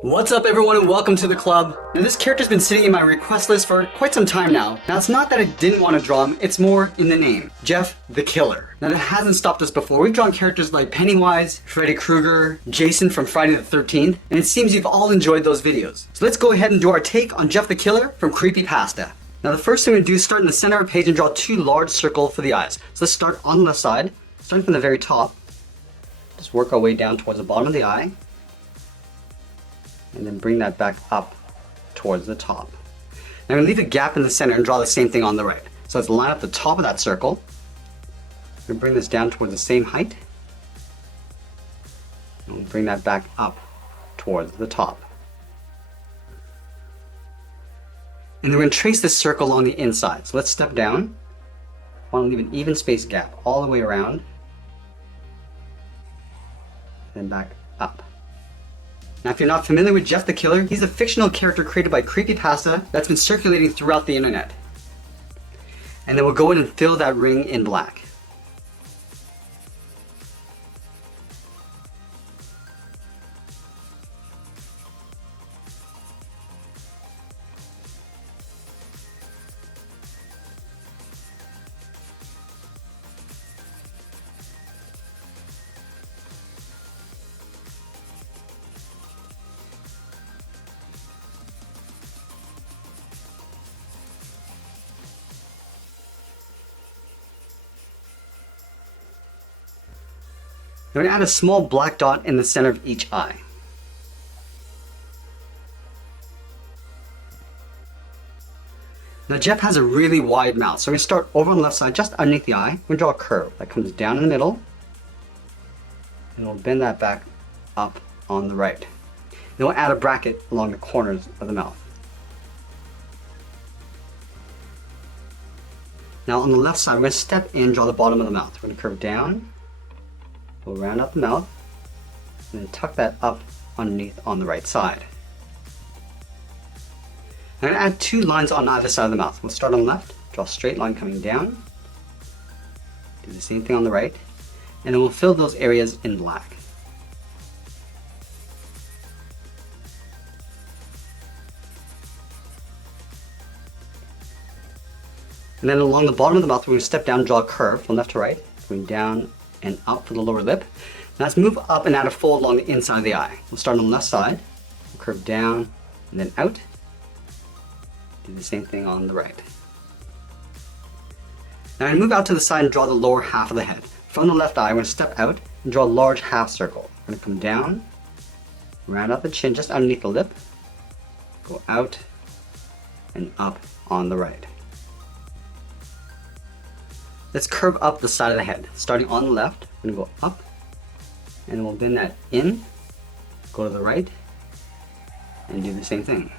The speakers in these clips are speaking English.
What's up everyone and welcome to the club. Now this character's been sitting in my request list for quite some time now. Now it's not that I didn't want to draw him, it's more in the name. Jeff the Killer. Now that hasn't stopped us before. We've drawn characters like Pennywise, Freddy Krueger, Jason from Friday the 13th, and it seems you've all enjoyed those videos. So let's go ahead and do our take on Jeff the Killer from Creepypasta. Now the first thing we're going to do is start in the center of the page and draw two large circles for the eyes. So let's start on the left side, starting from the very top. Just work our way down towards the bottom of the eye. And then bring that back up towards the top. Now I'm going to leave a gap in the center and draw the same thing on the right. So let's line up the top of that circle. We'll bring this down towards the same height. And we'll bring that back up towards the top. And then we're going to trace this circle along the inside. So let's step down. I want to leave an even space gap all the way around. And back up. Now if you're not familiar with Jeff the Killer, he's a fictional character created by Creepypasta that's been circulating throughout the internet. And then we'll go in and fill that ring in black. We're going to add a small black dot in the center of each eye. Now Jeff has a really wide mouth, so we're going to start over on the left side, just underneath the eye. We're going to draw a curve that comes down in the middle, and we'll bend that back up on the right. Then we'll add a bracket along the corners of the mouth. Now on the left side, we're going to step in and draw the bottom of the mouth. We're going to curve down. We'll round out the mouth and then tuck that up underneath on the right side. I'm going to add two lines on either side of the mouth. We'll start on the left, draw a straight line coming down, do the same thing on the right, and then we'll fill those areas in black. And then along the bottom of the mouth, we're going to step down and draw a curve from left to right, going down and up for the lower lip. Now let's move up and add a fold along the inside of the eye. We'll start on the left side, we'll curve down and then out. Do the same thing on the right. Now I'm going to move out to the side and draw the lower half of the head. From the left eye, we're going to step out and draw a large half circle. We're going to come down, round out the chin just underneath the lip, go out and up on the right. Let's curve up the side of the head. Starting on the left, we're going to go up, and then we'll bend that in, go to the right, and do the same thing.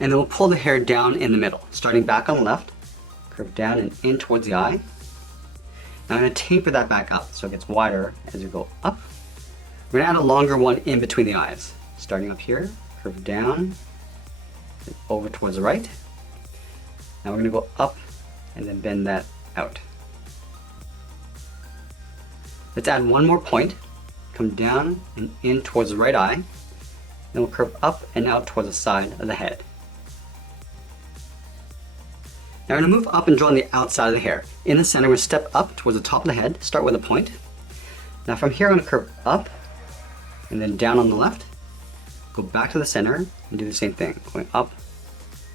And then we'll pull the hair down in the middle. Starting back on the left, curve down and in towards the eye. Now I'm going to taper that back up so it gets wider as we go up. We're going to add a longer one in between the eyes. Starting up here, curve down, and over towards the right. Now we're going to go up and then bend that out. Let's add one more point. Come down and in towards the right eye. Then we'll curve up and out towards the side of the head. Now we're going to move up and draw on the outside of the hair. In the center, we're going to step up towards the top of the head. Start with a point. Now from here, I'm going to curve up and then down on the left. Go back to the center and do the same thing. Going up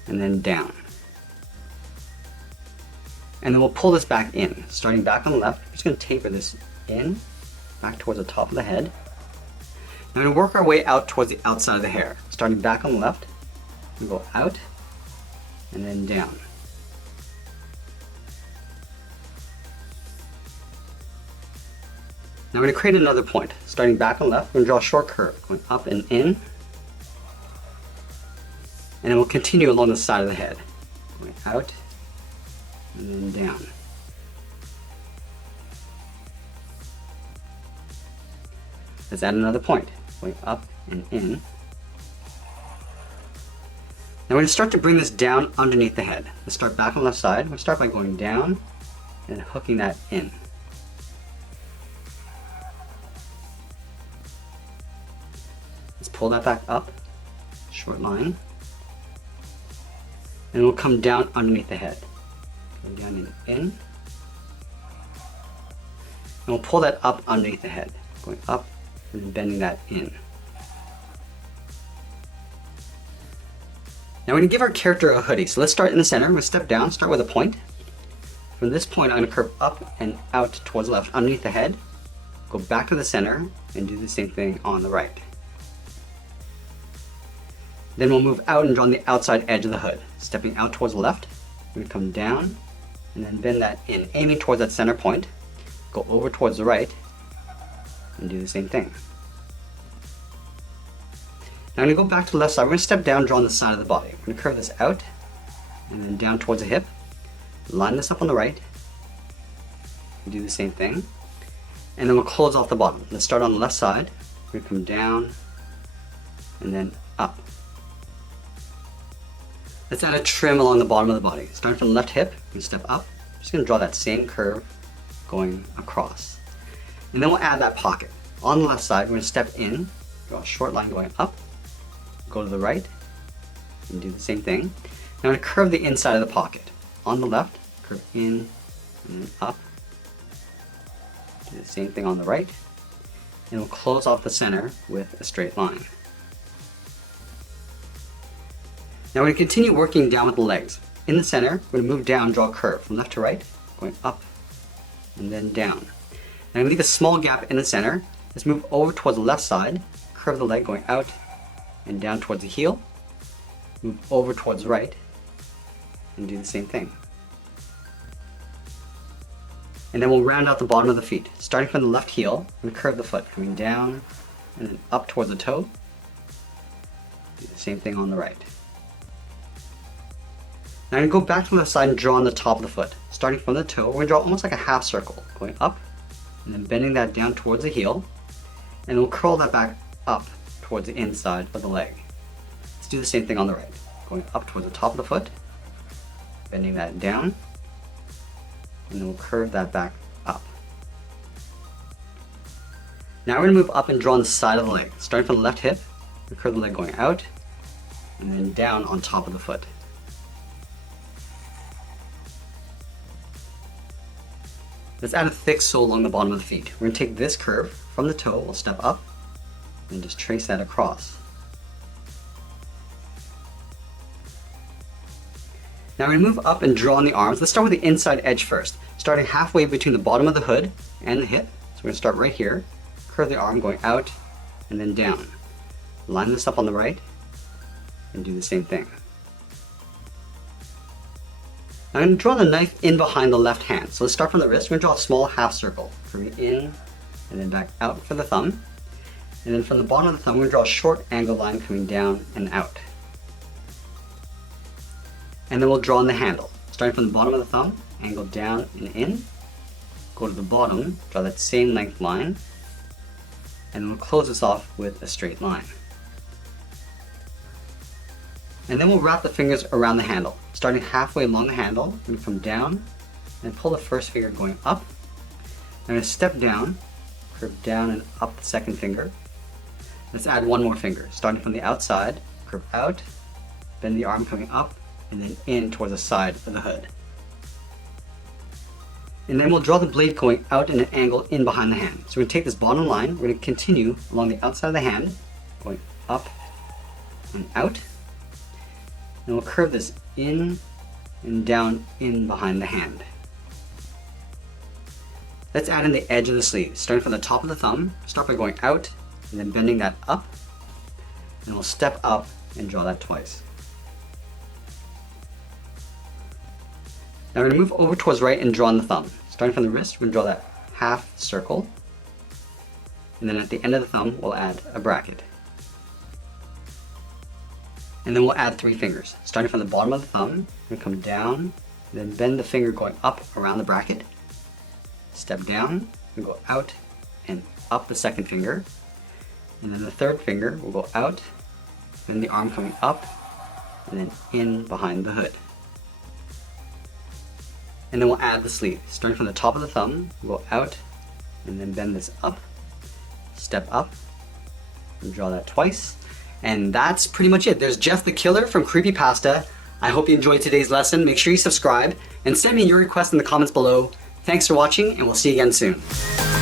and then down. And then we'll pull this back in. Starting back on the left, we're just going to taper this in, back towards the top of the head. Now we're going to work our way out towards the outside of the hair. Starting back on the left, we go out and then down. Now we're going to create another point. Starting back on the left, we're going to draw a short curve, going up and in. And then we'll continue along the side of the head. Going out and then down. Let's add another point, going up and in. Now we're going to start to bring this down underneath the head. Let's start back on the left side. We'll start by going down and hooking that in. Let's pull that back up, short line, and we'll come down underneath the head. Go down and in, and we'll pull that up underneath the head, going up and then bending that in. Now we're going to give our character a hoodie. So let's start in the center. I'm going to step down, start with a point. From this point, I'm going to curve up and out towards the left underneath the head, go back to the center, and do the same thing on the right. Then we'll move out and draw on the outside edge of the hood. Stepping out towards the left, we're going to come down and then bend that in, aiming towards that center point. Go over towards the right and do the same thing. Now I'm going to go back to the left side. We're going to step down, draw on the side of the body. We're going to curve this out and then down towards the hip. Line this up on the right and do the same thing. And then we'll close off the bottom. Let's start on the left side. We're going to come down and then up. Let's add a trim along the bottom of the body. Starting from the left hip, we're going to step up. Just going to draw that same curve going across. And then we'll add that pocket. On the left side, we're going to step in, draw a short line going up, go to the right, and do the same thing. Now I'm going to curve the inside of the pocket. On the left, curve in and then up. Do the same thing on the right. And we'll close off the center with a straight line. Now we're going to continue working down with the legs. In the center, we're going to move down, draw a curve from left to right, going up and then down. And I'm going to leave a small gap in the center. Let's move over towards the left side, curve the leg going out and down towards the heel, move over towards the right, and do the same thing. And then we'll round out the bottom of the feet. Starting from the left heel, we're going to curve the foot, coming down and then up towards the toe. Do the same thing on the right. Now I'm going to go back to the left side and draw on the top of the foot. Starting from the toe, we're going to draw almost like a half circle, going up and then bending that down towards the heel. And we'll curl that back up towards the inside of the leg. Let's do the same thing on the right. Going up towards the top of the foot, bending that down, and then we'll curve that back up. Now we're going to move up and draw on the side of the leg. Starting from the left hip, we curve the leg going out, and then down on top of the foot. Let's add a thick sole along the bottom of the feet. We're going to take this curve from the toe, we'll step up, and just trace that across. Now we're going to move up and draw on the arms. Let's start with the inside edge first, starting halfway between the bottom of the hood and the hip. So we're going to start right here, curve the arm going out and then down. Line this up on the right and do the same thing. Now I'm going to draw the knife in behind the left hand. So let's start from the wrist. We're going to draw a small half circle, curving in and then back out for the thumb. And then from the bottom of the thumb, we're going to draw a short angle line coming down and out. And then we'll draw on the handle. Starting from the bottom of the thumb, angle down and in. Go to the bottom, draw that same length line. And we'll close this off with a straight line. And then we'll wrap the fingers around the handle. Starting halfway along the handle, we're going to come down and pull the first finger going up. I'm going to step down, curve down and up the second finger. Let's add one more finger. Starting from the outside, curve out, bend the arm coming up, and then in towards the side of the hood. And then we'll draw the blade going out in an angle in behind the hand. So we're going to take this bottom line, we're going to continue along the outside of the hand, going up and out. And we'll curve this in and down in behind the hand. Let's add in the edge of the sleeve. Starting from the top of the thumb, start by going out and then bending that up. And we'll step up and draw that twice. Now we're going to move over towards right and draw on the thumb. Starting from the wrist, we're going to draw that half circle. And then at the end of the thumb, we'll add a bracket. And then we'll add 3 fingers. Starting from the bottom of the thumb, we're going to come down, then bend the finger going up around the bracket. Step down, and go out and up the second finger. And then the third finger will go out, then the arm coming up, and then in behind the hood. And then we'll add the sleeve. Starting from the top of the thumb, we'll go out, and then bend this up, step up, Draw that twice. And that's pretty much it. There's Jeff the Killer from Creepypasta. I hope you enjoyed today's lesson. Make sure you subscribe and send me your requests in the comments below. Thanks for watching, and we'll see you again soon.